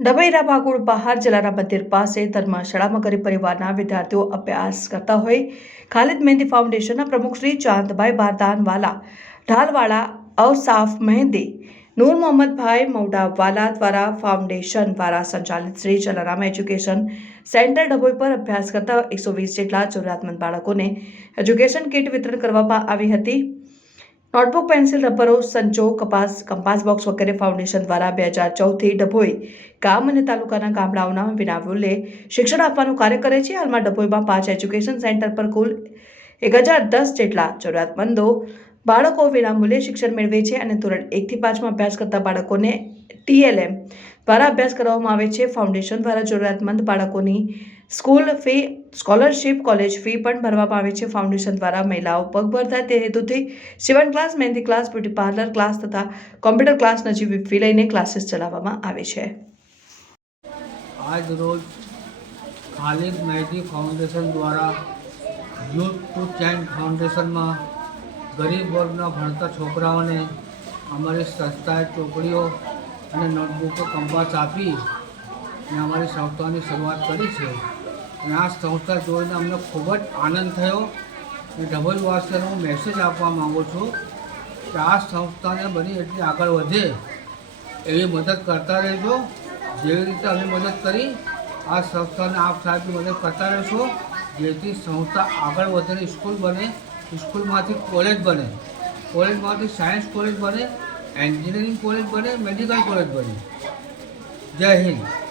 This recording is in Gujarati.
ડભૈરા ભાગોળ બહાર જિલ્લાના મંદિર પાસે ધર્મશાળામાં ગરીબ પરિવારના વિદ્યાર્થીઓ અભ્યાસ કરતા હોય. ખાલિદ મહેંદી ફાઉન્ડેશનના પ્રમુખ શ્રી ચાંદભાઈ બારદાનવાલા ઢાલવાળા અવસાફ મહેંદી, નૂર મોહમ્મદભાઈ મૌડાવાલા દ્વારા ફાઉન્ડેશન દ્વારા સંચાલિત શ્રી જલારામ એજ્યુકેશન સેન્ટર ડભોઈ પર અભ્યાસ કરતા એકસો વીસ જેટલા જરૂરિયાતમંદ બાળકોને એજ્યુકેશન કિટ વિતરણ કરવામાં આવી હતી. નોટબુક, પેન્સિલ, રબરો, સંચો, કપાસ, કંપાસ બોક્સ વગેરે ફાઉન્ડેશન દ્વારા બે હજાર ચૌદથી ડભોઈ ગામ અને તાલુકાના ગામડાઓના વિનામૂલ્યે શિક્ષણ આપવાનું કાર્ય કરે છે. હાલમાં ડભોઈમાં પાંચ એજ્યુકેશન સેન્ટર પર કુલ એક હજાર દસ જેટલા જરૂરિયાતમંદો બાળકો વિનામૂલ્યે શિક્ષણ મેળવે છે અને ધોરણ એકથી પાંચમાં અભ્યાસ કરતા બાળકોને ટીએલએમ દ્વારા અભ્યાસ કરવામાં આવે છે. ફાઉન્ડેશન દ્વારા જરૂરિયાતમંદ બાળકોની school fee, scholarship, college fee પણ ભરવામાં આવે છે. ફાઉન્ડેશન દ્વારા મહિલાઓ પગભર થાય તે હેતુથી sewing class, mehndi class, beauty parlour class તથા કોમ્પ્યુટર ક્લાસ નજીવી ફી લઈને ક્લાસીસ ચલાવવામાં આવે છે. આજ રોજ ખાલિદ મહેદી ફાઉન્ડેશન દ્વારા યુથ ટુ ચેન્જ ફાઉન્ડેશનમાં ગરીબ વર્ગના ભણતા છોકરાઓને અમારી સંસ્થાએ ચોપડીઓ અને નોટબુકો કંપાસ આપી અને અમારી સંસ્થાની શરૂઆત કરી છે. અને આ સંસ્થા જોઈને અમને ખૂબ જ આનંદ થયો અને ડબલ વાસને હું મેસેજ આપવા માગું છું કે આ સંસ્થાને બની એટલી આગળ વધે એવી મદદ કરતા રહેજો. જેવી રીતે અમે મદદ કરી, આ સંસ્થાને આપ સાહેબની મદદ કરતા રહેશો. જેથી સંસ્થા આગળ વધીને સ્કૂલ બને. સ્કૂલમાંથી કોલેજ બને કોલેજમાંથી સાયન્સ કોલેજ બને એન્જિનિયરિંગ કોલેજ બને મેડિકલ કોલેજ બને જય હિન્દ